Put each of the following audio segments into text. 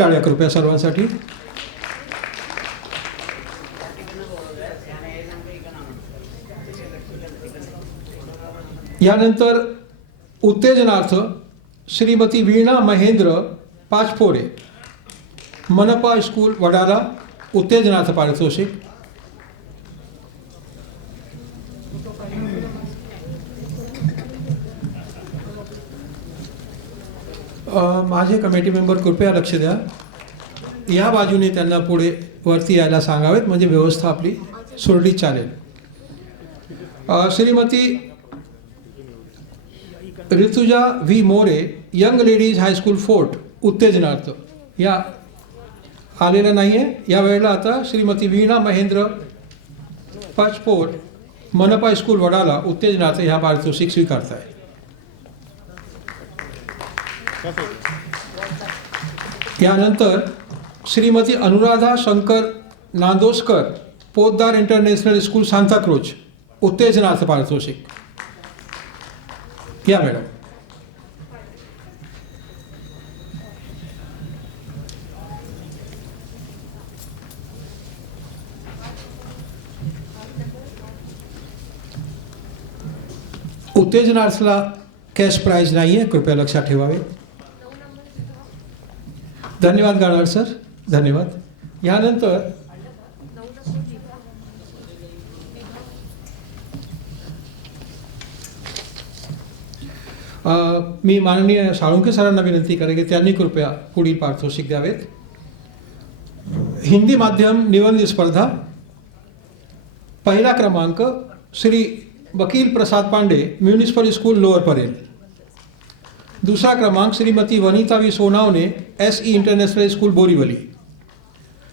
टाळ्या कृपया सर्वांसाठी. यानंतर उत्तेजनार्थ श्रीमती वीणा महेंद्र पाचपोरे, मनपा स्कूल वडाला, उत्तेजनार्थ पारितोषिक. माझे कमिटी मेंबर कृपया लक्ष द्या. या बाजूने त्यांना पुढे वरती यायला सांगावेत, म्हणजे व्यवस्था आपली सुरळीत चालेल. श्रीमती ऋतुजा व्ही मोरे, यंग लेडीज हायस्कूल फोर्ट, उत्तेजनार्थ या आलेल्या नाही आहे. यावेळेला आता श्रीमती वीणा महेंद्र पाचपोर, मनपा स्कूल वडाला, उत्तेजनार्थ ह्या पारितोषिक स्वीकारताय. यानंतर श्रीमती अनुराधा शंकर नांदोस्कर, पोद्दार इंटरनॅशनल स्कूल सांताक्रूज, उत्तेजनार्थ पारितोषिक. या मॅडम. उत्तेजनार्थला कॅश प्राइज नाही आहे, कृपया लक्षात ठेवावे. धन्यवाद गाडवाड सर, धन्यवाद. यानंतर मी माननीय साळुंके सरांना विनंती करेन की त्यांनी कृपया पुढील पारितोषिक द्यावेत. हिंदी माध्यम निबंध स्पर्धा, पहिला क्रमांक Shri Vakil Prasad Pandey, municipal school Lower Parel. दूसरा क्रमांक Shrimati Vanita V Sonawane, SE international school Borivali.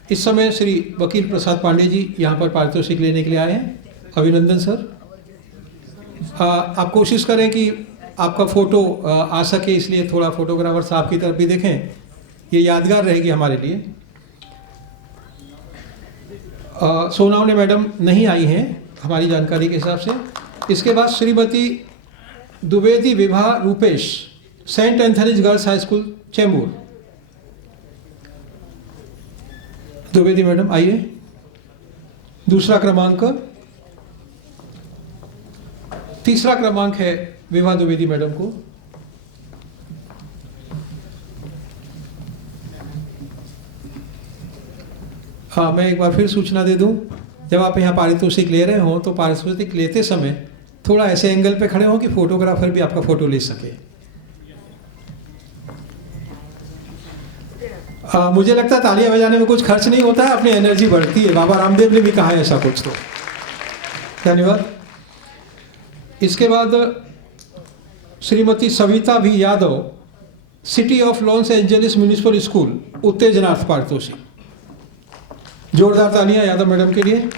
इस समय श्री वकील प्रसाद पांडे जी यहाँ पर पारितोषिक लेने के लिए आए हैं. अभिनंदन सर. आप कोशिश करें कि आपका फ़ोटो आ सके, इसलिए थोड़ा फोटोग्राफर साहब की तरफ भी देखें, ये यादगार रहेगी हमारे लिए. सोनावने मैडम नहीं आई हैं हमारी जानकारी के हिसाब से. इसके बाद Shrimati Dwivedi Vibha Rupesh, Saint Anthony's girls high school Chembur. Dwivedi madam आइए. दूसरा क्रमांक, तीसरा क्रमांक है विभा द्विवेदी मैडम को. हाँ, मैं एक बार फिर सूचना दे दूं, जब आप यहाँ पारितोषिक ले रहे हो तो पारितोषिक लेते समय थोड़ा ऐसे एंगल पे खड़े हो कि फोटोग्राफर भी आपका फोटो ले सके. मुझे लगता है तालियां बजाने में कुछ खर्च नहीं होता है, अपनी एनर्जी बढ़ती है. बाबा रामदेव ने भी कहा है ऐसा कुछ. तो धन्यवाद. इसके बाद Shrimati Savita V Yadav, city of Los Angeles municipal school, उत्तेजनार्थ पारितोषिक. जोरदार तालियां यादव मैडम के लिए.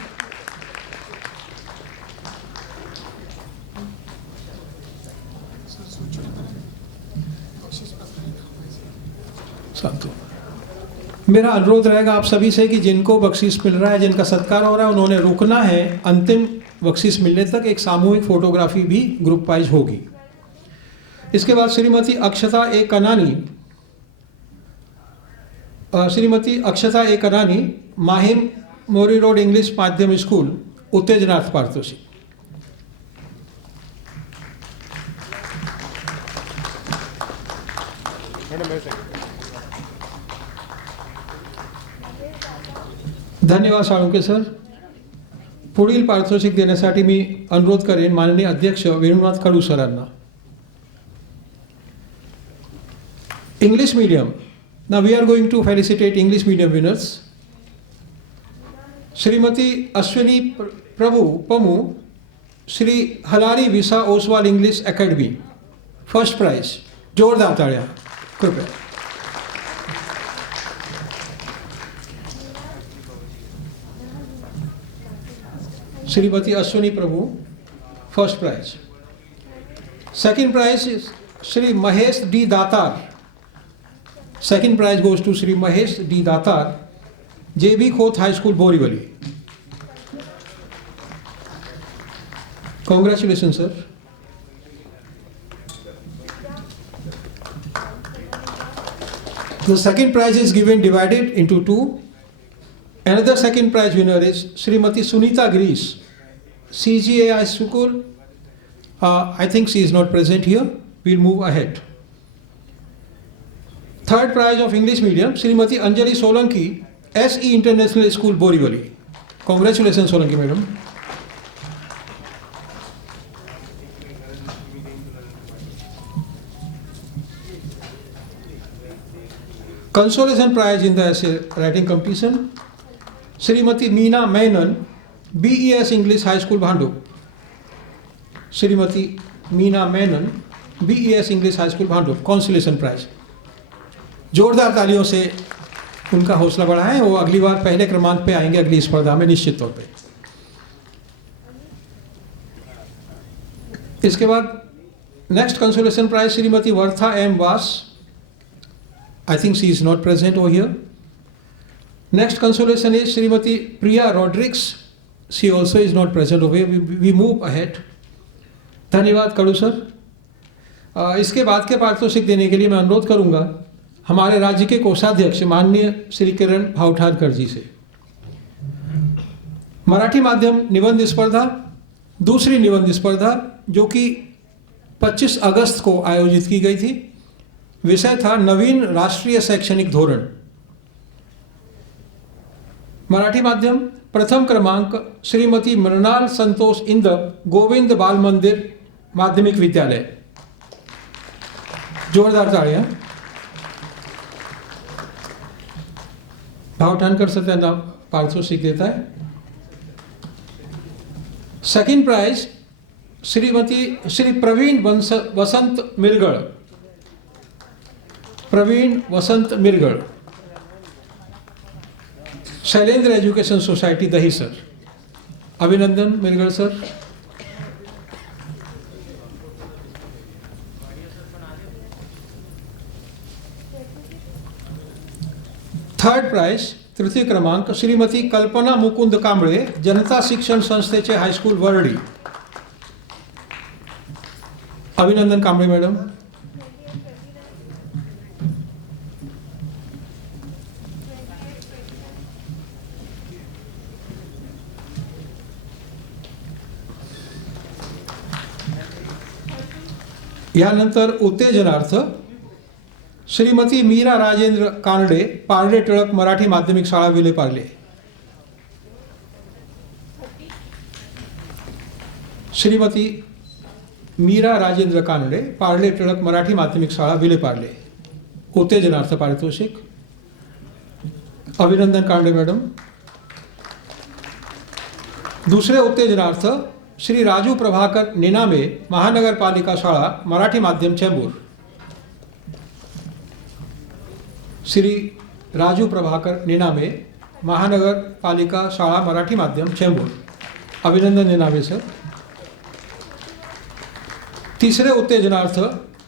मेरा अनुरोध रहेगा आप सभी से कि जिनको बख्शीश मिल रहा है, जिनका सत्कार हो रहा है, उन्होंने रुकना है. अंतिम बख्शीश मिलने तक एक सामूहिक फोटोग्राफी भी ग्रुप वाइज होगी. इसके बाद श्रीमती अक्षता ए कनानी, माहिम मोरी रोड इंग्लिश माध्यम स्कूल, उत्तेजनार्थ पारितोषिक. धन्यवाद साळुंके सर. पुढील पारितोषिक देण्यासाठी मी अनुरोध करेन माननीय अध्यक्ष वेणुनाथ कडू सरांना. English medium. Now we are going to felicitate English medium winners. Shrimati Ashwini Prabhu Pamu, Shri Halari Visa Oswal English academy, first prize. जोरदार तालियां कृपया. Shrimati Ashwini Prabhu, first prize. Second prize Shri Mahesh D Datar. Second prize goes to Shri Mahesh D. Datar, JB Khoth High School, Borivali. Congratulations, sir. The second prize is given divided into two. Another second prize winner is Srimati Sunita Grease, CGA High School. I think she is not present here. We'll move ahead. Third prize of English medium, Srimati Anjali Solanki, SE International School, Borivali. Congratulations, Solanki madam. Consolation prize in the essay writing competition, Srimati Meena Menon, BES English High School, Bhandup. Srimati Meena Menon, BES English High School, Bhandup. Consolation prize. जोरदार तालियों से उनका हौसला बढ़ाएं, वो अगली बार पहले क्रमांक पे आएंगे अगली स्पर्धा में निश्चित तौर पे। इसके बाद next consolation prize Shrimati Vartha M Vas, I think she is not present over here. Next consolation is Srimati Priya Rodriguez. She also is not present over here. We move ahead. धन्यवाद कड़ू सर। इसके बाद के पारितोषिक देने के लिए मैं अनुरोध करूंगा हमारे राज्य के कोषाध्यक्ष माननीय श्री किरण भावठानकर जी से। मराठी माध्यम निबंध स्पर्धा, दूसरी निबंध स्पर्धा जो कि 25 अगस्त को आयोजित की गई थी, विषय था नवीन राष्ट्रीय शैक्षणिक धोरण। मराठी माध्यम प्रथम क्रमांक श्रीमती मृणाल संतोष इंद, गोविंद बाल मंदिर माध्यमिक विद्यालय। जोरदार तालियां। भावठानकर से त्यांना पारितोषिक देता है। सेकंड प्राइज श्री प्रवीण वसंत मिरगड़, प्रवीण वसंत मिरगड़, शैलेंद्र एजुकेशन सोसाइटी दहीसर। अभिनंदन मिरगड़ सर। थर्ड प्राइज तृतीय क्रमांक श्रीमती कल्पना मुकुंद कांबळे, जनता शिक्षण संस्थेचे हायस्कूल वर्डी। अभिनंदन कांबळे मॅडम। यानंतर उत्तेजनार्थ श्रीमती मीरा राजेंद्र कानडे, पारडे टिळक मराठी माध्यमिक शाळा विलेपार्ले। श्रीमती मीरा राजेंद्र कानडे, पारडे टिळक मराठी माध्यमिक शाळा विलेपार्ले। उत्तेजनार्थ पारितोषिक। अभिनंदन कानडे मैडम। दूसरे उत्तेजनार्थ श्री राजू प्रभाकर निनामे, महानगर पालिका शाळा मराठी माध्यम चेंबूर। श्री राजू प्रभाकर निनामे, महानगर पालिका शाळा मराठी माध्यम चेंबूर। अभिनंदन निनामे सर। तीसरे उत्तेजनार्थ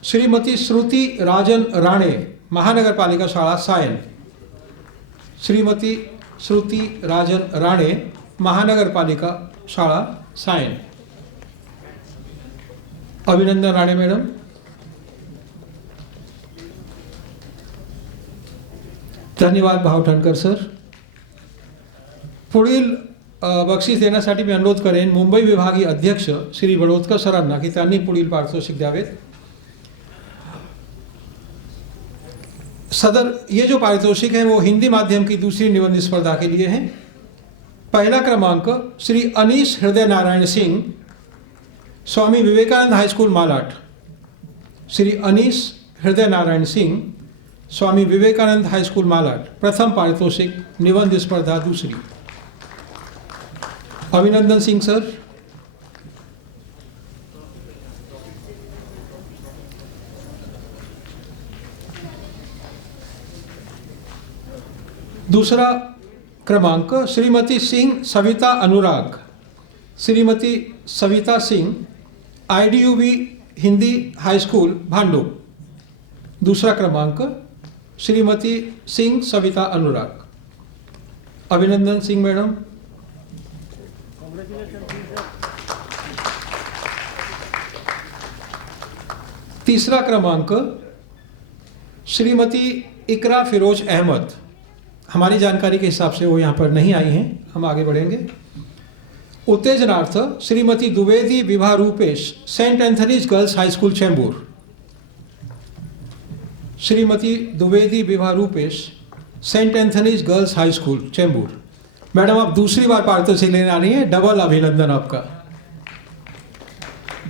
श्रीमती श्रुति राजन राणे, महानगर पालिका शाळा सायन। श्रीमती श्रुति राजन राणे, महानगर पालिका शाळा सायन। अभिनंदन राणे मैडम। धन्यवाद भावठाणकर सर। पुढील बक्षीस देण्यासाठी मी अनुरोध करेन मुंबई विभागीय अध्यक्ष श्री वडोदकर सरांना की त्यांनी पुढील पारितोषिक द्यावेत। सदर ये जो पारितोषिक है वो हिंदी माध्यम की दूसरी निबंध स्पर्धा के लिए है। पहला क्रमांक श्री अनीश हृदय नारायण सिंह, स्वामी विवेकानंद हाई स्कूल मालाट। श्री अनीश हृदय नारायण सिंह, स्वामी विवेकानंद हाई स्कूल मालाट। प्रथम पारितोषिक निबंध स्पर्धा दूसरी। अभिनंदन सिंह सर। दूसरा क्रमांक Shrimati Singh Savita Anurag, Shrimati Savita Singh, IDUB Hindi high school Bhandup. दूसरा क्रमांक श्रीमती सिंह सविता अनुराग। अभिनंदन सिंह मैडम। तीसरा क्रमांक श्रीमती इकरा फिरोज अहमद, हमारी जानकारी के हिसाब से वो यहाँ पर नहीं आई हैं, हम आगे बढ़ेंगे। उत्तेजनार्थ Shrimati Dwivedi Vibha Rupesh, Saint Anthony's girls high school Chembur. Shrimati Dwivedi Vibha Rupesh, Saint Anthony's girls high school Chembur. Madam आप दूसरी बार पारितोषिक लेने आ रही हैं, डबल अभिनंदन आपका।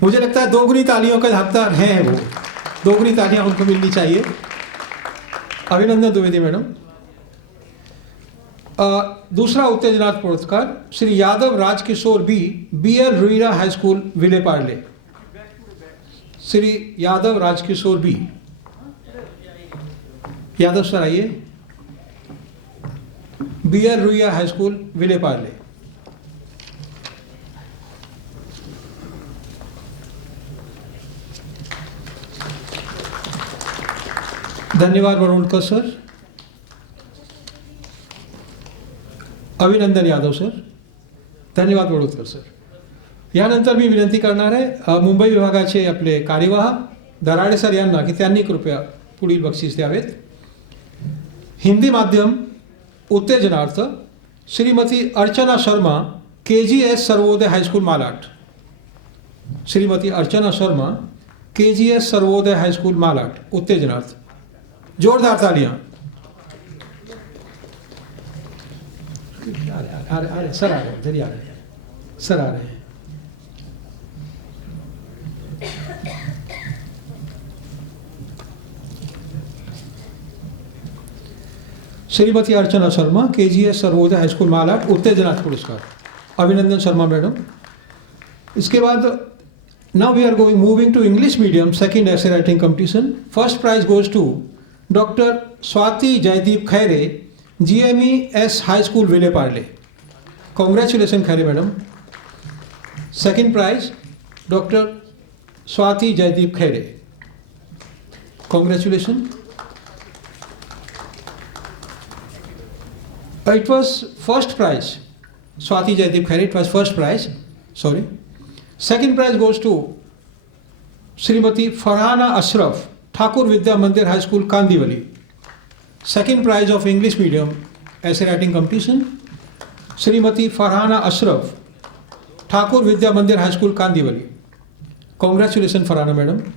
मुझे लगता है दोगुनी तालियों का हकदार हैं वो, दोगुनी तालियां उनको मिलनी चाहिए। अभिनंदन द्विवेदी मैडम। दूसरा उत्तेजनार्थ पुरस्कार Shri Yadav Rajkishore B L Ruira high school Vile Parle. Shri Yadav Rajkishore B, Yadav sir आइए, B L Ruira high school Vile Parle. धन्यवाद वरुणकर सर। अभिनंदन यादव सर, धन्यवाद वडोदकर सर। यानंतर मी विनंती करणार आहे मुंबई विभागाचे आपले कार्यवाह दराडे सर यांना की त्यांनी कृपया पुढील बक्षीस द्यावेत। हिंदी माध्यम उत्तेजनार्थ Shrimati Archana Sharma, KGS Sarvodaya high school Malad. Shrimati Archana Sharma, KGS Sarvodaya high school Malad, उत्तेजनार्थ। जोरदार तालियां। अरे सर आ रहे हैं, जल्दी आ रहे हैं, सर आ रहे हैं। Shrimati Archana Sharma, KGS Sarvodaya high school Malad, उत्तेजनार्थ पुरस्कार। अभिनंदन शर्मा मैडम। इसके बाद now we are moving to English medium second essay writing competition. First prize goes to doctor Swati Jaydeep Khaire, GMES high school Vile Parle. Congratulation Khaire madam. Second prize doctor Swati Jaydeep Khaire, congratulation. It was first prize, Swati Jaydeep Khaire, it was first prize, sorry. Second prize goes to Srimati Farhana Ashraf, Thakur Vidya Mandir High School, Kandivali. Second prize of English medium essay writing competition, Srimati Farhana Ashraf, Thakur Vidya Mandir High School, Kandivali. Congratulations Farhana madam.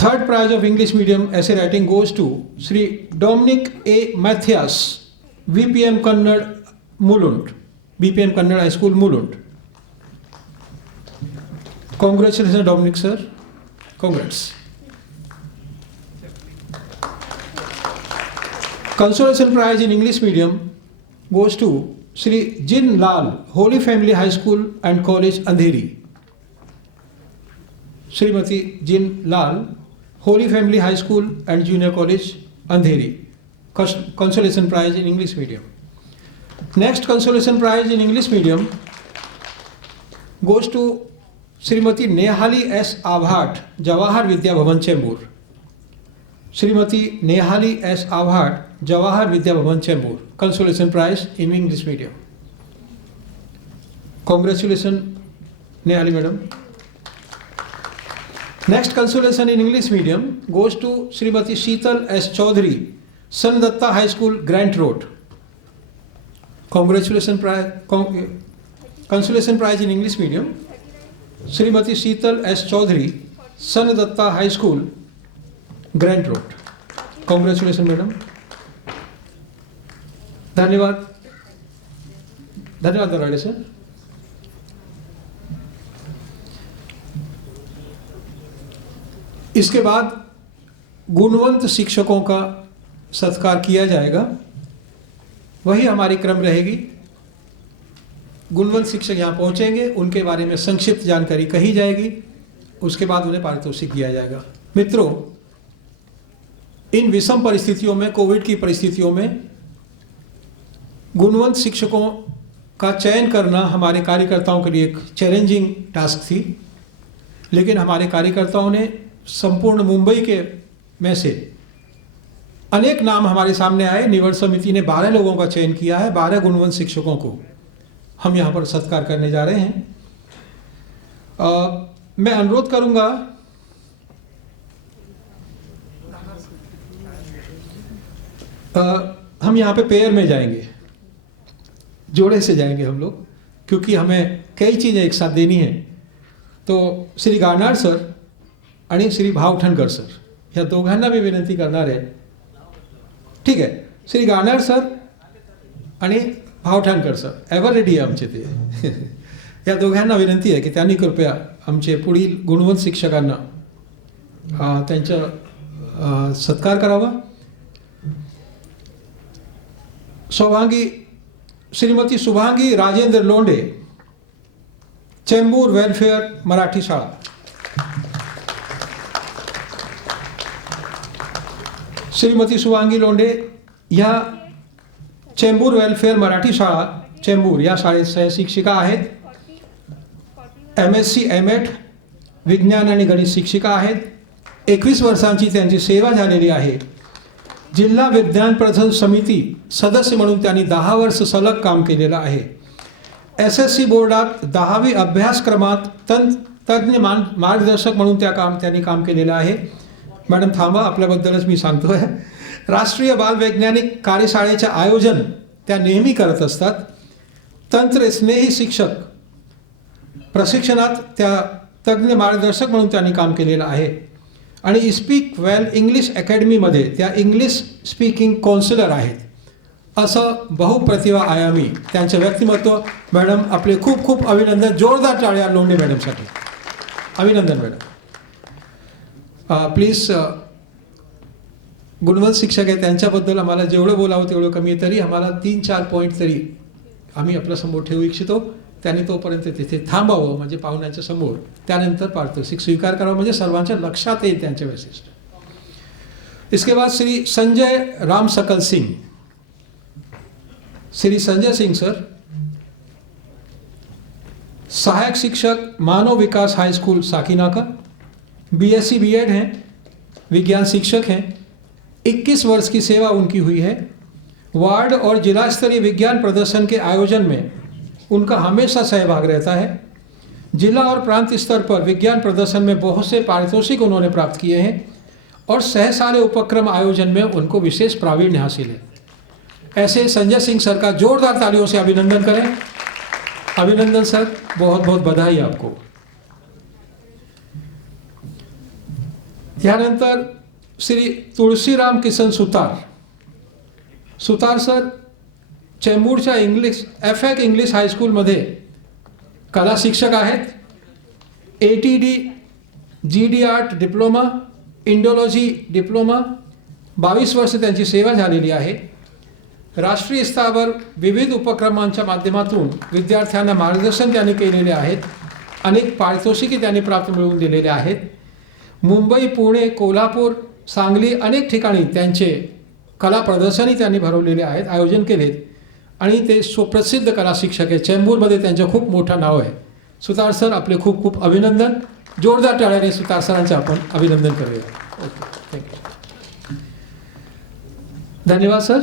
Third prize of English medium essay writing goes to Sri Dominic A. Matthias, VPM Kannad Mulund, VPM Kannad High School Mulund. Congratulations Dominic sir, congrats. Consolation prize in English medium goes to Sri Jin Lal, Holy Family High School and College Andheri. Srimati Jin Lal, Holy Family High School and Junior College, Andheri. Consolation prize in English medium. Next consolation prize in English medium goes to Srimati Nehali S. Abhat, Jawahar Vidya Bhavan Chembur. Srimati Nehali S. Abhat, Jawahar Vidya Bhavan Chembur. Consolation prize in English medium. Congratulations Nehali madam. Next consolation in English medium goes to Srimati Sheetal S. Chaudhary, San Datta High School, Grant Road. Congratulations consolation prize in English medium, Srimati Sheetal S. Chaudhary, San Datta High School, Grant Road. Congratulations madam. धन्यवाद, धन्यवाद Darade sir. इसके बाद गुणवंत शिक्षकों का सत्कार किया जाएगा, वही हमारी क्रम रहेगी। गुणवंत शिक्षक यहाँ पहुँचेंगे, उनके बारे में संक्षिप्त जानकारी कही जाएगी, उसके बाद उन्हें पारितोषिक दिया जाएगा। मित्रों, इन विषम परिस्थितियों में, कोविड की परिस्थितियों में गुणवंत शिक्षकों का चयन करना हमारे कार्यकर्ताओं के लिए एक चैलेंजिंग टास्क थी, लेकिन हमारे कार्यकर्ताओं ने संपूर्ण मुंबई के में से अनेक नाम हमारे सामने आए। निवड समिति ने 12 लोगों का चयन किया है, 12 गुणवंत शिक्षकों को हम यहाँ पर सत्कार करने जा रहे हैं। मैं अनुरोध करूँगा हम यहाँ पे पेयर में जाएंगे, जोड़े से जाएंगे हम लोग, क्योंकि हमें कई चीज़ें एक साथ देनी है. तो श्री गारणार सर आणि श्री भावठणकर सर ह्या दोघांना मी विनंती करणार आहे. ठीक आहे, श्री गारणार सर आणि भावठणकर सर एव्हर रेडी आहे आमचे ते. या दोघांना विनंती आहे की त्यांनी कृपया आमचे पुढील गुणवंत शिक्षकांना त्यांचा सत्कार करावा. श्रीमती शुभांगी राजेंद्र लोंढे, चेंबूर वेलफेयर मराठी शाळा. श्रीमती शुभांगी लोंढे ह्या चेंबूर वेलफेयर मराठी शाळा चेंबूर या शाळेच्या शिक्षिका आहेत. MSc M.Ed विज्ञान आणि गणित शिक्षिका आहेत. 21 वर्षांची त्यांची सेवा झालेली आहे. जिल्हा विज्ञान प्रबंधन समिती सदस्य म्हणून त्यांनी 10 वर्ष सलग काम केलेलं आहे. SSC बोर्डात 10वी अभ्यासक्रमात तज्ञ मार्गदर्शक म्हणून त्यांनी काम केलेलं आहे. मॅडम थांबा, आपल्याबद्दलच मी सांगतोय. राष्ट्रीय बालवैज्ञानिक कार्यशाळेचे आयोजन त्या नेहमी करत असतात. तंत्रस्नेही शिक्षक प्रशिक्षणात त्या तज्ञ मार्गदर्शक म्हणून त्यांनी काम केलेलं आहे. आणि स्पीक वेल इंग्लिश अकॅडमीमध्ये त्या इंग्लिश स्पीकिंग काउन्सिलर आहेत. असं बहुप्रतिभा आयामी त्यांचं व्यक्तिमत्व. मॅडम आपले खूप खूप अभिनंदन. जोरदार टाळ्या लोंढे मॅडमसाठी. अभिनंदन मॅडम. प्लीज गुणवंत शिक्षक आहे, त्यांच्याबद्दल आम्हाला जेवढं बोलावं तेवढं कमी आहे. तरी आम्हाला 3-4 पॉईंट तरी आम्ही आपल्यासमोर ठेवू इच्छितो. त्यांनी तोपर्यंत तिथे थांबावं, म्हणजे पाहुण्यांच्या समोर. त्यानंतर पारितोषिक स्वीकार करावा, म्हणजे सर्वांच्या लक्षात येईल त्यांचे वैशिष्ट्य. इसके बाद श्री संजय राम सकल सिंह. श्री संजय सिंह सर सहायक शिक्षक Manav Vikas high school Sakinaka, BSc B.Ed हैं, विज्ञान शिक्षक हैं. 21 वर्ष की सेवा उनकी हुई है. वार्ड और जिला स्तरीय विज्ञान प्रदर्शन के आयोजन में उनका हमेशा सहभाग रहता है. जिला और प्रांत स्तर पर विज्ञान प्रदर्शन में बहुत से पारितोषिक उन्होंने प्राप्त किए हैं और सहसारे उपक्रम आयोजन में उनको विशेष प्रावीण्य हासिल है. ऐसे संजय सिंह सर का जोरदार तालियों से अभिनंदन करें. अभिनंदन सर, बहुत बहुत बधाई आपको. यानंतर श्री तुळशीराम किसन सुतार. सुतार सर चेंबूरच्या FAC इंग्लिश हायस्कूलमध्ये कला शिक्षक आहेत. ATD GD art diploma, Indology diploma, 22 वर्ष त्यांची सेवा झालेली आहे. राष्ट्रीय स्तरावर विविध उपक्रमांच्या माध्यमातून विद्यार्थ्यांना मार्गदर्शन त्यांनी केलेले आहेत. अनेक पारितोषिके त्यांनी प्राप्त मिळवून दिलेले आहेत. मुंबई, पुणे, कोल्हापूर, सांगली अनेक ठिकाणी त्यांचे कला प्रदर्शनही त्यांनी भरवलेले आहेत, आयोजन केलेत. आणि ते सुप्रसिद्ध कला शिक्षक आहे. चेंबूरमध्ये त्यांचं खूप मोठं नाव आहे. सुतार सर आपले खूप खूप अभिनंदन. जोरदार टाळ्याने सुतार सरांचे आपण अभिनंदन करूया. Okay, thank you. धन्यवाद सर.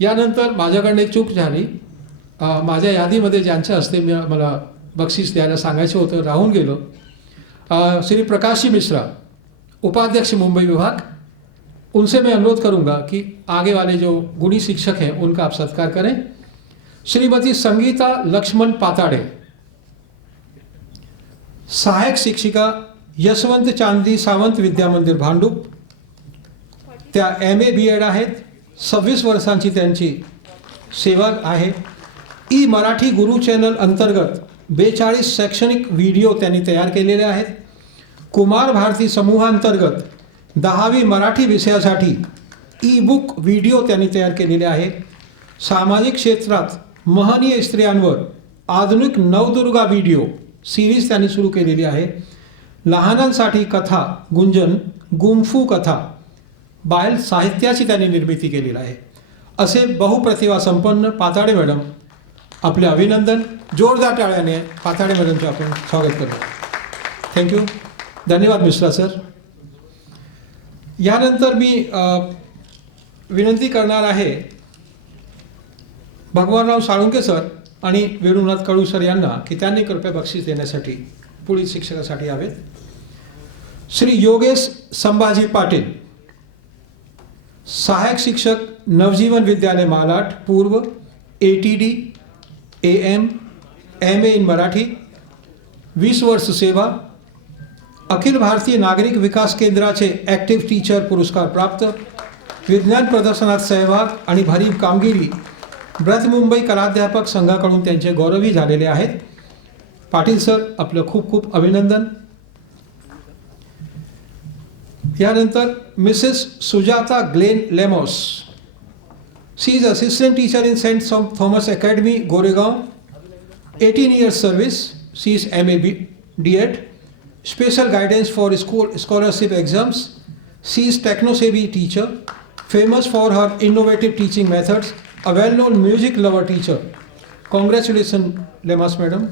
यानंतर माझ्याकडनं एक चूक झाली. माझ्या यादीमध्ये ज्यांच्या हस्ते मला बक्षीस द्यायला सांगायचं होतं, राहून गेलो. श्री प्रकाशी मिश्रा, उपाध्यक्ष मुंबई विभाग, उनसे मैं अनुरोध करूंगा कि आगे वाले जो गुणी शिक्षक हैं उनका आप सत्कार करें. श्रीमती संगीता लक्ष्मण पाताड़े, सहायक शिक्षिका, यशवंत चांदी सावंत विद्या मंदिर भांडूप. त्या MA B.Ed आहेत. 26 वर्षांची त्यांची सेवा आहे. मराठी गुरु चॅनल अंतर्गत 42 शैक्षणिक व्हिडिओ त्यांनी तयार केलेले आहेत. कुमार भारती समूहांतर्गत 10वी मराठी विषयासाठी E-book व्हिडिओ त्यांनी तयार केलेले आहे. सामाजिक क्षेत्रात महनीय स्त्रियांवर आधुनिक नवदुर्गा व्हिडिओ सिरीज त्यांनी सुरू केलेली आहे. लहानांसाठी कथा गुंजन, गुंफू कथा, बाल साहित्याची त्यांनी निर्मिती केलेली आहे. असे बहुप्रतिभा संपन्न पाताडे मॅडम, आपले अभिनंदन. जोरदार टाळ्याने पाताडे मॅडमचे आपण स्वागत करूया. थँक्यू. धन्यवाद मिश्रा सर. यानंतर मी विनंती करणार आहे भगवानराव साळुंके सर आणि वेणुनाथ कळू सर यांना की त्यांनी कृपया बक्षीस देण्यासाठी पुढील शिक्षकासाठी यावेत. श्री योगेश संभाजी पाटील, सहायक शिक्षक नवजीवन विद्यालय मालाड पूर्व, ATD, AM, MA इन मराठी, 20 वर्ष सेवा, अखिल भारतीय नागरिक विकास केंद्राचे ॲक्टिव्ह टीचर पुरस्कार प्राप्त, विज्ञान प्रदर्शनात सहभाग आणि भरीव कामगिरी, ब्रथ मुंबई कलाध्यापक संघाकडून त्यांचे गौरवही झालेले आहेत. पाटील सर, आपलं खूप खूप अभिनंदन. यानंतर Mrs Sujata Glen Lemos. She is assistant teacher in saint Thomas academy Goregaon, 18 years service. She is MA D.Ed, special guidance for scholarship exams. She is techno-savvy teacher, famous for her innovative teaching methods, a well-known music lover teacher. Congratulations, Lemas madam.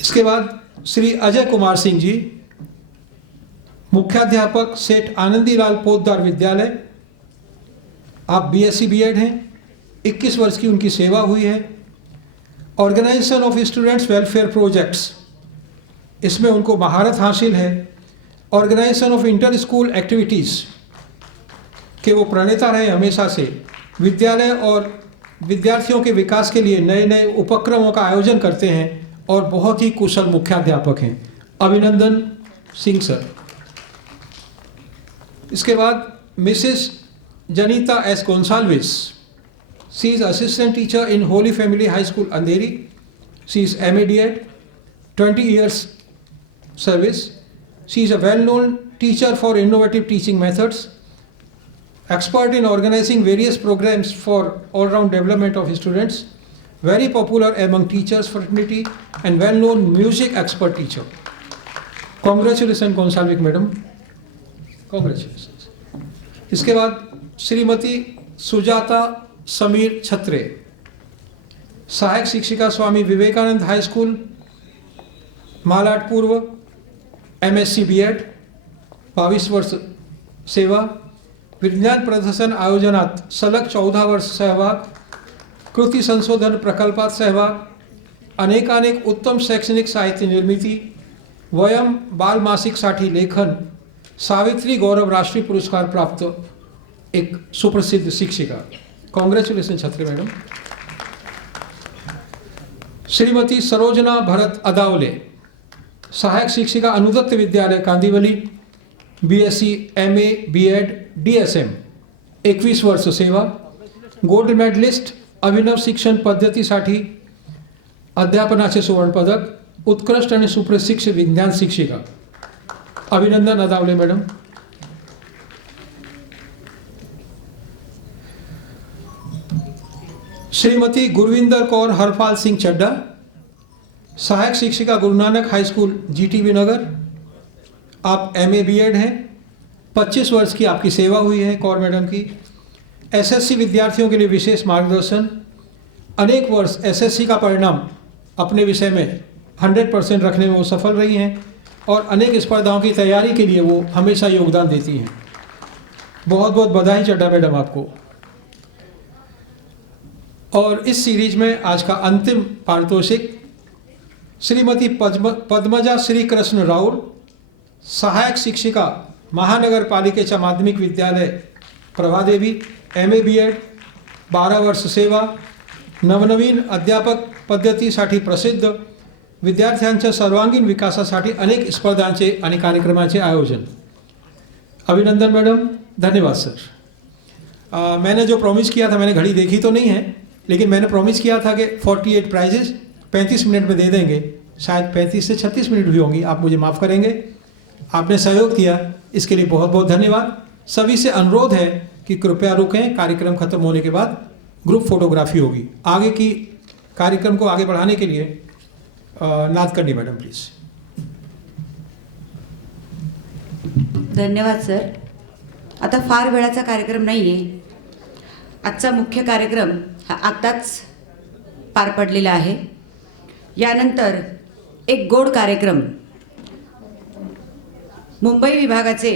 इसके बाद श्री अजय कुमार सिंह जी, मुख्याध्यापक सेठ आनंदीलाल पोद्दार विद्यालय. आप BSc B.Ed हैं, 21 वर्ष की उनकी सेवा हुई है. Organisation of students welfare projects, इसमें उनको महारत हासिल है. Organisation of inter school activities के वो प्रणेता रहे हमेशा से. विद्यालय और विद्यार्थियों के विकास के लिए नए नए उपक्रमों का आयोजन करते हैं और बहुत ही कुशल मुख्याध्यापक हैं. अभिनंदन सिंह सर. इसके बाद Mrs Janita S Gonsalves. She is assistant teacher in Holy Family High School, Andheri. She is MA D.Ed, 20 years service. She is a well-known teacher for innovative teaching methods, expert in organizing various programs for all-round development of students, very popular among teachers fraternity, and well-known music expert teacher. Congratulations, Gonsalvic madam. Congratulations. इसके बाद श्रीमती सुजाता समीर छत्रे, सहायक शिक्षिका Swami Vivekananda high school Malad पूर्व, MSc B.Ed, 22 वर्ष सेवा, विज्ञान प्रदर्शन आयोजनात सलग 14 वर्ष सहभाग, कृती संशोधन प्रकल्पात सहभाग, अनेकानेक उत्तम शैक्षणिक साहित्य निर्मिती, वयम बालमासिकसाठी लेखन, सावित्री गौरव राष्ट्रीय पुरस्कार प्राप्त एक सुप्रसिद्ध शिक्षिका. Congratulation Chhatre madam. श्रीमती सरोजना भरत अदावले, सहायक शिक्षिका अनुदत्त विद्यालय Kandivali, BSc MA B.Ed DSM, 21 वर्ष सेवा, गोल्ड मेडलिस्ट, अभिनव शिक्षण पद्धतीसाठी अध्यापनाचे सुवर्ण पदक, उत्कृष्ट आणि सुप्रशिक्षित विज्ञान शिक्षिका. अभिनंदन अदावले मैडम. श्रीमती गुरविंदर कौर हरपाल सिंह चड्डा, सहायक शिक्षिका Guru Nanak high school GTB नगर. आप MA B.Ed हैं, 25 वर्ष की आपकी सेवा हुई है कौर मैडम की. SSC विद्यार्थियों के लिए विशेष मार्गदर्शन, अनेक वर्ष SSC का परिणाम अपने विषय में 100% रखने में वो सफल रही हैं और अनेक स्पर्धाओं की तैयारी के लिए वो हमेशा योगदान देती हैं. बहुत बहुत बधाई चड्डा मैडम आपको. और इस सीरीज में आज का अंतिम पारितोषिक श्रीमती पद्मजा श्री कृष्ण राउर, सहायक शिक्षिका महानगर पालिकेच्या माध्यमिक विद्यालय प्रभादेवी, MA B.Ed, 12 वर्ष सेवा, नवनवीन अध्यापक पद्धतीसाठी प्रसिद्ध, विद्यार्थ्यांच्या सर्वांगीण विकासासाठी अनेक स्पर्धांचे आणि कार्यक्रमाचे आयोजन. अभिनंदन मैडम. धन्यवाद सर. मैंने जो प्रॉमिस किया था, मैंने घड़ी देखी तो नहीं है, लेकिन मैंने प्रॉमिस किया था कि 48 प्राइजेस 35 मिनट में दे देंगे. शायद 35 से 36 मिनट हुई होंगी, आप मुझे माफ़ करेंगे. आपने सहयोग किया, इसके लिए बहुत बहुत धन्यवाद. सभी से अनुरोध है कि कृपया रुकें. कार्यक्रम खत्म होने के बाद ग्रुप फोटोग्राफी होगी. आगे की कार्यक्रम को आगे बढ़ाने के लिए नादकर्णी मैडम प्लीज़. धन्यवाद सर. आता फार वेळाचा कार्यक्रम नाही आहे. आजचा मुख्य कार्यक्रम हा आत्ताच पार पडलेला आहे. यानंतर एक गोड कार्यक्रम मुंबई विभागाचे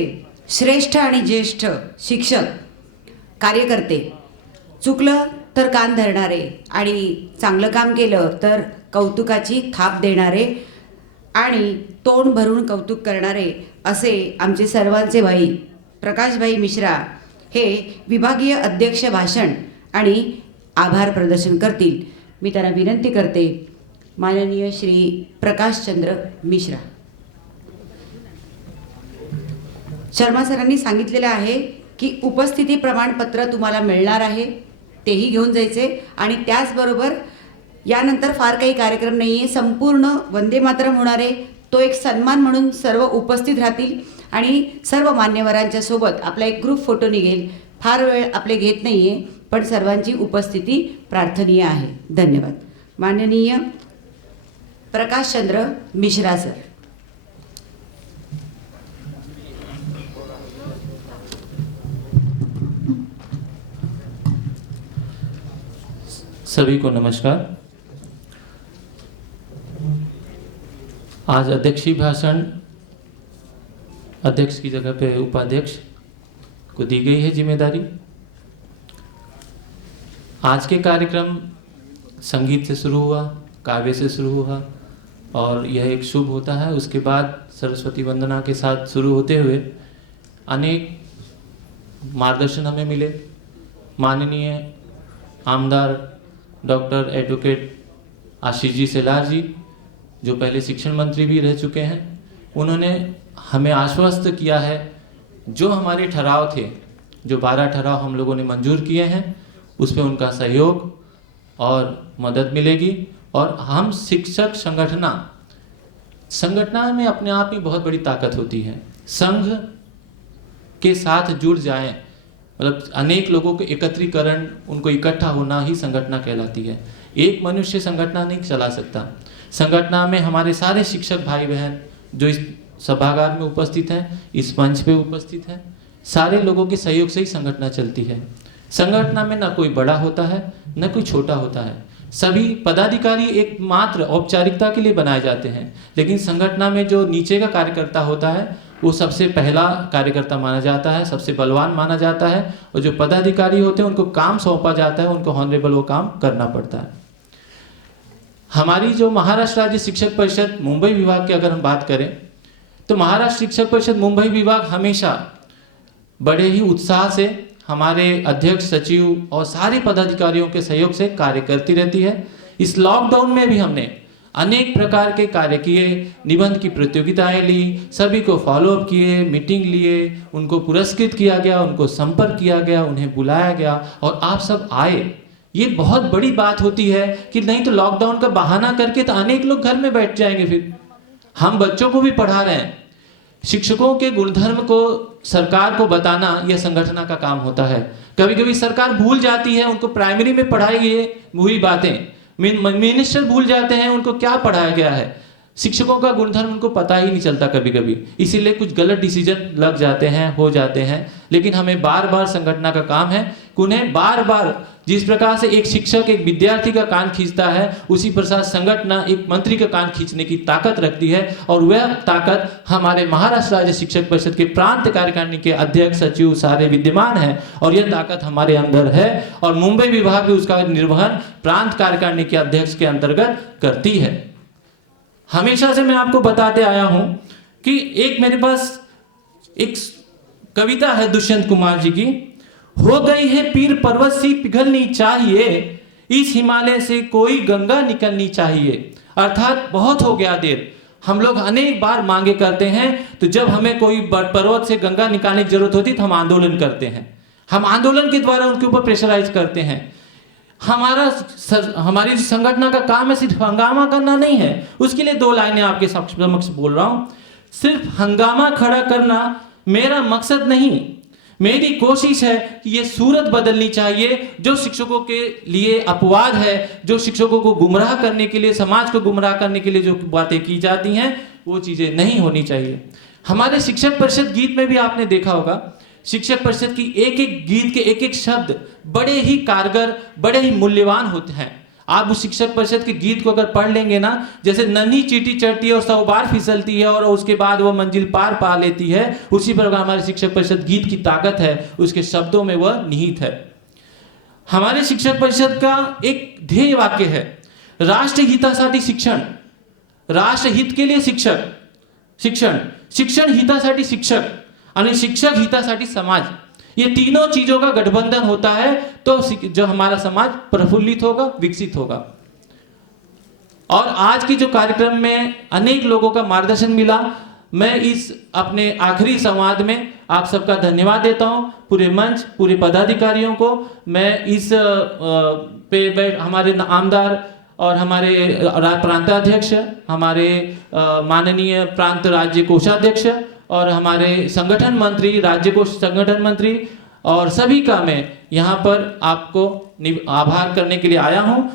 श्रेष्ठ आणि ज्येष्ठ शिक्षक कार्यकर्ते, चुकलं तर कान धरणारे आणि चांगलं काम केलं तर कौतुकाची थाप देणारे आणि तोंड भरून कौतुक करणारे असे आमचे सर्वांचे भाई प्रकाशभाई मिश्रा हे विभागीय अध्यक्ष भाषण आणि आभार प्रदर्शन करतील. मी त्यांना विनंती करते, माननीय श्री प्रकाशचंद्र मिश्रा. शर्मा सरांनी सांगितलेलं आहे की उपस्थिती प्रमाणपत्र तुम्हाला मिळणार आहे, तेही घेऊन जायचे. आणि त्याचबरोबर यानंतर फार काही कार्यक्रम नाही आहे, संपूर्ण वंदे मातरम होणार आहे. तो एक सन्मान म्हणून सर्व उपस्थित राहतील आणि सर्व मान्यवरांच्या सोबत आपला एक ग्रुप फोटो निघेल. फार वेळ आपले घेत नाही आहे, पण सर्वांची उपस्थिती प्रार्थनीय आहे. धन्यवाद. माननीय प्रकाशचंद्र मिश्रा सर. सभी को नमस्कार. आज अध्यक्षीय भाषण अध्यक्ष की जगह पे उपाध्यक्ष को दी गई है जिम्मेदारी. आज के कार्यक्रम संगीत से शुरू हुआ, काव्य से शुरू हुआ और यह एक शुभ होता है. उसके बाद सरस्वती वंदना के साथ शुरू होते हुए अनेक मार्गदर्शन हमें मिले. माननीय आमदार doctor advocate Ashish ji seller जी, जो पहले शिक्षण मंत्री भी रह चुके हैं, उन्होंने हमें आश्वस्त किया है जो हमारे ठहराव थे, जो 12 ठहराव हम लोगों ने मंजूर किए हैं, उस पर उनका सहयोग और मदद मिलेगी. और हम शिक्षक संगठना में अपने आप में बहुत बड़ी ताकत होती है. संघ के साथ जुड़ जाएं, मतलब अनेक लोगों के एकत्रीकरण, उनको इकट्ठा होना ही संगठना कहलाती है. एक मनुष्य संगठना नहीं चला सकता. संगठना में हमारे सारे शिक्षक भाई बहन जो इस सभागार में उपस्थित हैं, इस मंच पे उपस्थित हैं, सारे लोगों के सहयोग से ही संगठना चलती है. संगठना में ना कोई बड़ा होता है न कोई छोटा होता है. सभी पदाधिकारी एकमात्र औपचारिकता के लिए बनाए जाते हैं, लेकिन संगठना में जो नीचे का कार्यकर्ता होता है वो सबसे पहला कार्यकर्ता माना जाता है, सबसे बलवान माना जाता है. और जो पदाधिकारी होते हैं उनको काम सौंपा जाता है, उनको हॉनरेबल वो काम करना पड़ता है. हमारी जो महाराष्ट्र राज्य शिक्षक परिषद मुंबई विभाग की अगर हम बात करें तो महाराष्ट्र शिक्षक परिषद मुंबई विभाग हमेशा बड़े ही उत्साह से हमारे अध्यक्ष, सचिव और सारे पदाधिकारियों के सहयोग से कार्य करती रहती है. इस लॉकडाउन में भी हमने अनेक प्रकार के कार्य किए, निबंध की प्रतियोगिताएं ली, सभी को फॉलोअप किए, मीटिंग लिए, उनको पुरस्कृत किया गया, उनको संपर्क किया गया, उन्हें बुलाया गया और आप सब आए. ये बहुत बड़ी बात होती है कि नहीं तो लॉकडाउन का बहाना करके तो अनेक लोग घर में बैठ जाएंगे. फिर हम बच्चों को भी पढ़ा रहे हैं. शिक्षकों के गुणधर्म को सरकार को बताना यह संगठन का काम होता है. कभी कभी सरकार भूल जाती है, उनको प्राइमरी में पढ़ाई गई वही बातें, मिनिस्टर भूल जाते हैं उनको क्या पढ़ाया गया है. शिक्षकों का गुणधर्म उनको पता ही नहीं चलता कभी कभी, इसीलिए कुछ गलत डिसीजन लग जाते हैं, हो जाते हैं. लेकिन हमें बार बार संगठन का काम है कि उन्हें बार बार जिस प्रकार से एक शिक्षक एक विद्यार्थी का कान खींचता है, उसी प्रकार संगठन एक मंत्री का कान खींचने की ताकत रखती है. और वह ताकत हमारे महाराष्ट्र राज्य शिक्षक परिषद के प्रांत कार्यकारिणी के अध्यक्ष, सचिव सारे विद्यमान हैं और यह ताकत हमारे अंदर है. और मुंबई विभाग भी उसका निर्वहन प्रांत कार्यकारिणी के अध्यक्ष के अंतर्गत करती है. हमेशा से मैं आपको बताते आया हूं कि एक मेरे पास एक कविता है दुष्यंत कुमार जी की, हो गई है पीर पर्वत सी पिघलनी चाहिए, इस हिमालय से कोई गंगा निकलनी चाहिए. अर्थात बहुत हो गया देर. हम लोग अनेक बार मांगे करते हैं, तो जब हमें कोई पर्वत से गंगा निकालने की जरूरत होती तो हम आंदोलन करते हैं. हम आंदोलन के द्वारा उनके ऊपर प्रेशराइज करते हैं. हमारी संगठन का काम है सिर्फ हंगामा करना नहीं है. उसके लिए 2 लाइनें आपके समक्ष बोल रहा हूं. सिर्फ हंगामा खड़ा करना मेरा मकसद नहीं, मेरी कोशिश है कि ये सूरत बदलनी चाहिए. जो शिक्षकों के लिए अपवाद है, जो शिक्षकों को गुमराह करने के लिए, समाज को गुमराह करने के लिए जो बातें की जाती हैं, वो चीजें नहीं होनी चाहिए. हमारे शिक्षक परिषद गीत में भी आपने देखा होगा, शिक्षक परिषद की एक एक गीत के एक एक शब्द बड़े ही कारगर, बड़े ही मूल्यवान होते हैं. आप उस शिक्षक परिषद के गीत को अगर पढ़ लेंगे ना, जैसे नन्ही चींटी चढ़ती है और 100 बार फिसलती है और उसके बाद वो मंजिल पार पा लेती है, उसी प्रकार हमारे शिक्षक परिषद गीत की ताकत है, उसके शब्दों में वह निहित है. हमारे शिक्षक परिषद का एक ध्येय वाक्य है, राष्ट्र हितासाठी शिक्षण. राष्ट्रहित के लिए शिक्षक, शिक्षण, शिक्षण हितासाठी शिक्षक आणि शिक्षक हितासाठी समाज, ये तीनों चीजों का गठबंधन होता है तो जो हमारा समाज प्रफुल्लित होगा, विकसित होगा। और आज की जो कार्यक्रम में अनेक लोगों का मार्गदर्शन मिला, मैं इस अपने आखिरी संवाद में आप सबका धन्यवाद देता हूं, पूरे मंच, पूरे पदाधिकारियों को। मैं इस पे हमारे आमदार और हमारे प्रांताध्यक्ष, हमारे माननीय प्रांत राज्य कोषाध्यक्ष और हमारे संगठन मंत्री, राज्य कोष संगठन मंत्री और सभी का मैं यहाँ पर आपको आभार करने के लिए आया हूँ।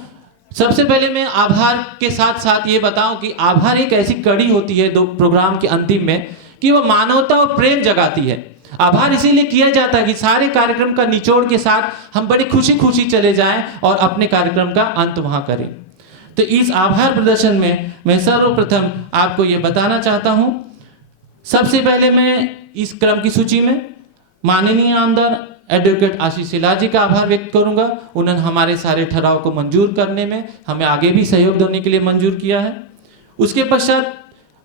सबसे पहले मैं आभार के साथ साथ ये बताऊं कि आभार एक ऐसी कड़ी होती है दो प्रोग्राम के अंतिम में कि वो मानवता और प्रेम जगाती है। आभार इसीलिए किया जाता है कि सारे कार्यक्रम का निचोड़ के साथ हम बड़ी खुशी खुशी चले जाएं और अपने कार्यक्रम का अंत वहां करें। तो इस आभार प्रदर्शन में मैं सर्वप्रथम आपको ये बताना चाहता हूं, सबसे पहले मैं इस क्रम की सूची में माननीय आमदार एडवोकेट आशीष सिलार जी का आभार व्यक्त करूंगा। उन्होंने हमारे सारे ठहराव को मंजूर करने में हमें आगे भी सहयोग देने के लिए मंजूर किया है। उसके पश्चात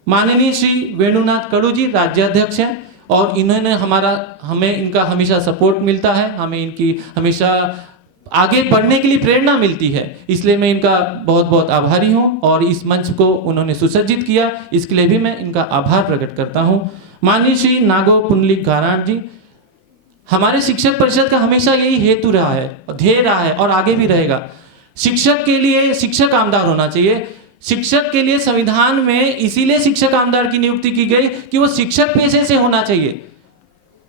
माननीय श्री वेणुनाथ कड़ू जी राज्याध्यक्ष हैं और इन्होंने हमें इनका हमेशा सपोर्ट मिलता है, हमें इनकी हमेशा आगे बढ़ने के लिए प्रेरणा मिलती है, इसलिए मैं इनका बहुत बहुत आभारी हूं और इस मंच को उन्होंने सुसज्जित किया, इसके लिए भी मैं इनका आभार प्रकट करता हूं। माननीय श्री नागो पुंडलिक गाराट जी, हमारे शिक्षक परिषद का हमेशा यही हेतु रहा है, ध्येय रहा है और आगे भी रहेगा। शिक्षक के लिए शिक्षक आमदार होना चाहिए। शिक्षक के लिए संविधान में इसीलिए शिक्षक आमदार की नियुक्ति की गई कि वो शिक्षक पेशे से होना चाहिए,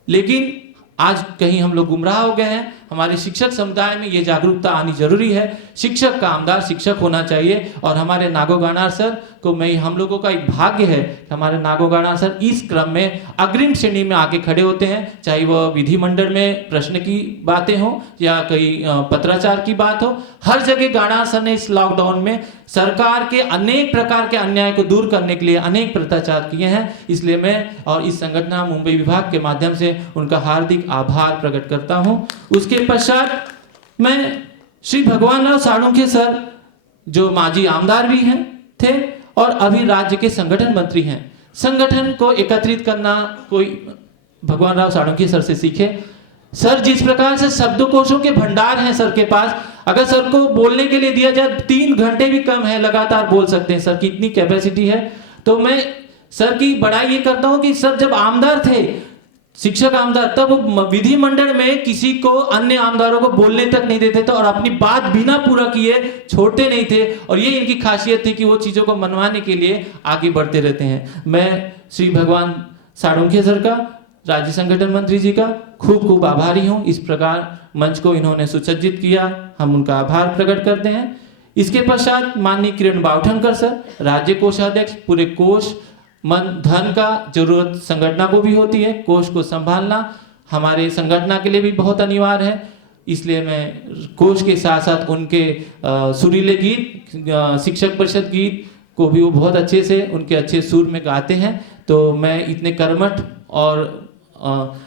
लेकिन आज कहीं हम लोग गुमराह हो गए हैं। हमारे शिक्षक समुदाय में ये जागरूकता आनी जरूरी है, शिक्षक का आमदार शिक्षक होना चाहिए। और हमारे नागो गानार सर को मैं, हम लोगों का एक भाग्य है कि हमारे नागो गानार सर इस क्रम में अग्रिम श्रेणी में आके खड़े होते हैं, चाहे वह विधिमंडल में प्रश्न की बातें हो या कोई पत्राचार की बात हो। हर जगह गानार सर ने इस लॉकडाउन में सरकार के अनेक प्रकार के अन्याय को दूर करने के लिए अनेक पत्राचार किए हैं, इसलिए मैं और इस संगठन मुंबई विभाग के माध्यम से उनका हार्दिक आभार प्रकट करता हूं। उसके पश्चात मैं श्री भगवान राव साळुंखे सर, जो माजी आमदार भी हैं थे और अभी राज्य के संगठन मंत्री हैं, संगठन को एकत्रित करना कोई भगवान राव साळुंखे सर से सीखे। सर जिस प्रकार से शब्दकोशों के भंडार हैं सर के पास, अगर सर को बोलने के लिए दिया जाए 3 घंटे भी कम है, लगातार बोल सकते हैं, सर की इतनी कैपेसिटी है। तो मैं सर की बड़ाई ये करता हूं कि सर जब आमदार थे, शिक्षक आमदार, तब विधिमंडल में किसी को, अन्य आमदारों को बोलने तक नहीं देते थे और अपनी बात बिना पूरा किए छोड़ते नहीं थे, और ये इनकी खासियत थी कि वो चीजों को मनवाने के लिए आगे बढ़ते रहते हैं। मैं श्री भगवान साळुंखे सर का, राज्य संगठन मंत्री जी का खूब खूब आभारी हूं। इस प्रकार मंच को इन्होंने सुसज्जित किया, हम उनका आभार प्रकट करते हैं। इसके पश्चात माननीय किरण बावठनकर सर, राज्य कोषाध्यक्ष, पूरे कोष धन का जरूरत संगठन को भी होती है, कोष को संभालना हमारे संगठन के लिए भी बहुत अनिवार्य है, इसलिए मैं कोष के साथ साथ उनके सुरीले गीत, शिक्षक परिषद गीत को भी वो बहुत अच्छे से, उनके अच्छे सुर में गाते हैं। तो मैं इतने कर्मठ और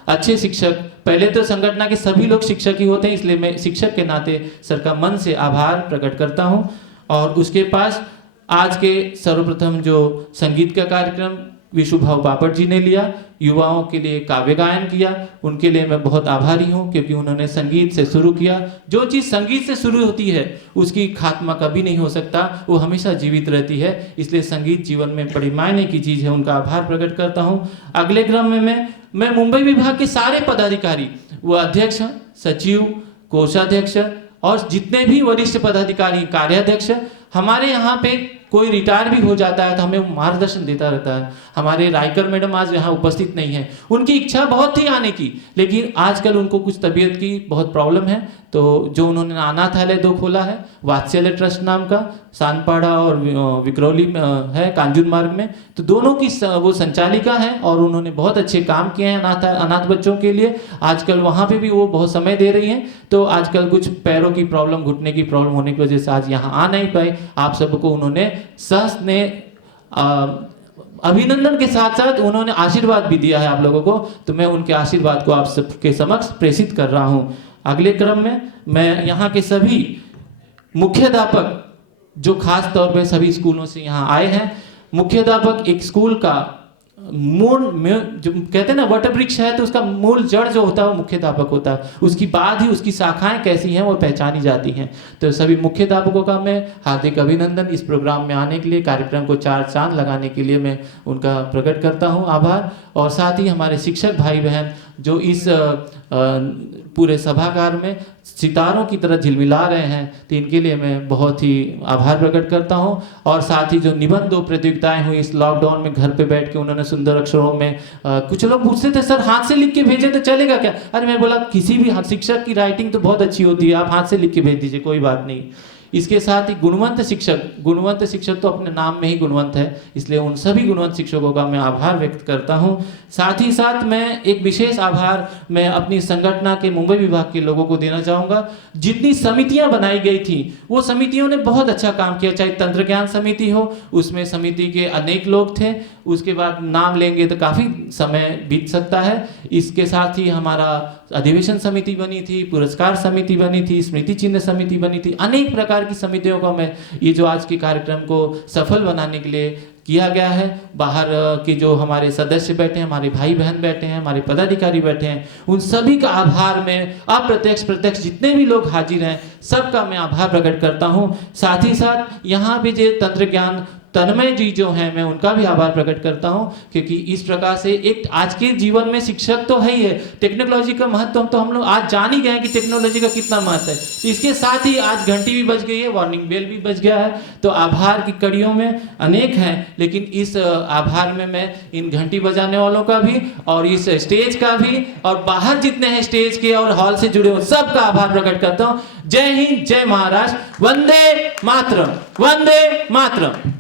अच्छे शिक्षक, पहले तो संगठन के सभी लोग शिक्षक ही होते हैं, इसलिए मैं शिक्षक के नाते सर का मन से आभार प्रकट करता हूं। और उसके पास आज के सर्वप्रथम जो संगीत का कार्यक्रम विशुभाव बापट जी ने लिया, युवाओं के लिए काव्य गायन किया, उनके लिए मैं बहुत आभारी हूं, क्योंकि उन्होंने संगीत से शुरू किया। जो चीज़ संगीत से शुरू होती है उसकी खात्मा कभी नहीं हो सकता, वो हमेशा जीवित रहती है, इसलिए संगीत जीवन में बड़ी मायने की चीज़ है, उनका आभार प्रकट करता हूं। अगले क्रम में मैं मुंबई विभाग के सारे पदाधिकारी, वो अध्यक्ष, सचिव, कोषाध्यक्ष और जितने भी वरिष्ठ पदाधिकारी, कार्याध्यक्ष, हमारे यहाँ पे कोई रिटायर भी हो जाता है तो हमें मार्गदर्शन देता रहता है। हमारे रायकर मैडम आज यहाँ उपस्थित नहीं है, उनकी इच्छा बहुत थी आने की, लेकिन आजकल उनको कुछ तबीयत की बहुत प्रॉब्लम है, तो जो उन्होंने अनाथालय 2 खोला है, वात्सल्य ट्रस्ट नाम का, सानपाड़ा और विक्रोली में है, कांजूर मार्ग में, तो दोनों की वो संचालिका हैं और उन्होंने बहुत अच्छे काम किए हैं अनाथ बच्चों के लिए। आजकल वहाँ पे भी वो बहुत समय दे रही हैं, तो आजकल कुछ पैरों की प्रॉब्लम, घुटने की प्रॉब्लम होने की वजह से आज यहाँ आ नहीं पाए। आप सबको उन्होंने सहस्ने अभिनंदन के साथ साथ उन्होंने आशीर्वाद भी दिया है आप लोगों को, तो मैं उनके आशीर्वाद को आप सबके समक्ष प्रेषित कर रहा हूं। अगले क्रम में मैं यहाँ के सभी मुख्याध्यापक, जो खास तौर पे सभी स्कूलों से यहाँ आए हैं, मुख्याध्यापक एक स्कूल का मूल जो कहते हैं ना वट वृक्ष है, तो उसका मूल जड़ जो होता है वो मुख्याध्यापक होता है, उसकी बाद ही उसकी शाखाएं कैसी हैं वो पहचानी जाती हैं। तो सभी मुख्याध्यापकों का मैं हार्दिक अभिनंदन, इस प्रोग्राम में आने के लिए, कार्यक्रम को 4 चांद लगाने के लिए मैं उनका प्रकट करता हूं आभार। और साथ ही हमारे शिक्षक भाई बहन जो इस पूरे सभागार में सितारों की तरह झिलमिला रहे हैं, तो इनके लिए मैं बहुत ही आभार प्रकट करता हूं। और साथ ही जो निबंध 2 प्रतियोगिताएं हुई इस लॉकडाउन में, घर पे बैठ के उन्होंने सुंदर अक्षरों में कुछ लोग पूछते थे सर हाथ से लिख के भेजे तो चलेगा क्या? अरे मैं बोला किसी भी शिक्षक की राइटिंग तो बहुत अच्छी होती है, आप हाथ से लिख के भेज दीजिए, कोई बात नहीं। इसके साथ ही गुणवंत शिक्षक तो अपने नाम में ही गुणवंत है, इसलिए उन सभी गुणवंत शिक्षकों का मैं आभार व्यक्त करता हूं। साथ ही साथ मैं एक विशेष आभार मैं अपनी संगठना के मुंबई विभाग के लोगों को देना चाहूँगा। जितनी समितियां बनाई गई थी वो समितियों ने बहुत अच्छा काम किया, चाहे तंत्र ज्ञान समिति हो, उसमें समिति के अनेक लोग थे, उसके बाद नाम लेंगे तो काफ़ी समय बीत सकता है। इसके साथ ही हमारा अधिवेशन समिति बनी थी, पुरस्कार समिति बनी थी, स्मृति चिन्ह समिति बनी थी, अनेक प्रकार की समितियों को मैं ये जो आज के कार्यक्रम को सफल बनाने के लिए किया गया है। बाहर के जो हमारे सदस्य बैठे हैं, हमारे भाई बहन बैठे हैं, हमारे पदाधिकारी बैठे हैं, उन सभी का आभार मैं अप्रत्यक्ष प्रत्यक्ष जितने भी लोग हाजिर हैं सबका मैं आभार प्रकट करता हूं। साथ ही साथ यहाँ भी जो तंत्र ज्ञान तन्मय जी जो हैं, मैं उनका भी आभार प्रकट करता हूं, क्योंकि इस प्रकार से एक आज के जीवन में शिक्षक तो है ही है, टेक्नोलॉजी का महत्व तो हम लोग आज जान ही गए हैं कि टेक्नोलॉजी का कितना महत्व है। इसके साथ ही आज घंटी भी बज गई है, वार्निंग बेल भी बज गया है, तो आभार की कड़ियों में अनेक हैं, लेकिन इस आभार में मैं इन घंटी बजाने वालों का भी और इस स्टेज का भी और बाहर जितने हैं स्टेज के और हॉल से जुड़े हुए सबका आभार प्रकट करता हूँ। जय हिंद, जय महाराष्ट्र, वंदे मातरम, वंदे मातरम।